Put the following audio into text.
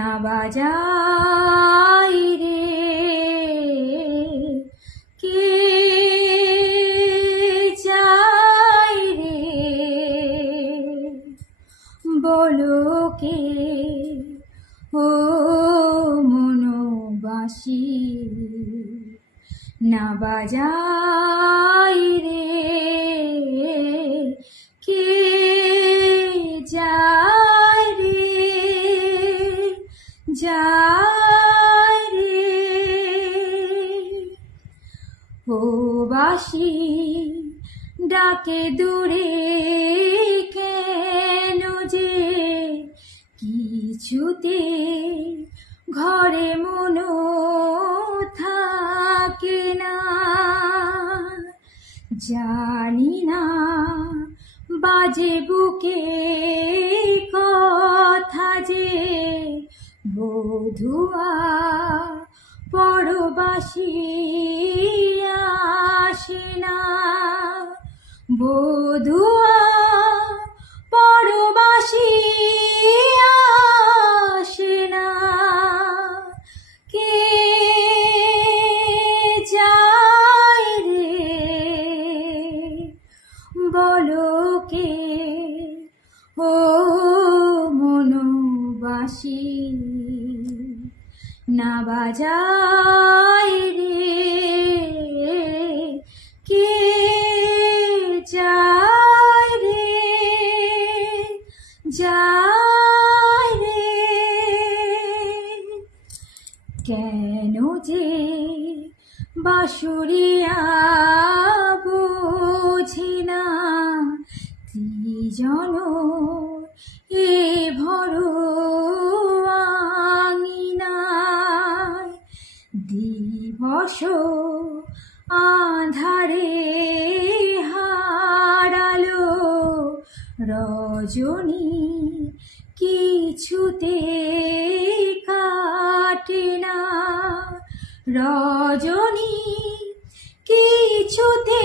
না বাজাই রে কে যাই রে বলো কে ও মনোবাসী না বাজাই রে কে যাই রে যাই রে ও বাঁশি ডাকে দূরে কেন যে কিছুতে ঘরে মনো থাকে না জানি না বাজে বুকে কথা যে বধুয়া পরবাসী আসে না বধুয়া পরবাসী আসে না কে যায় রে বলো কে ও মনোবাসী না বাজাই রে কে যায় রে যায় রে কেন যে বাঁশুরিয়া বোঝে না ত্রিজন এ ভরো আঙিনায় দিবস আঁধারে হারালো রজনী কিছুতে কাটে না রজনী কিছুতে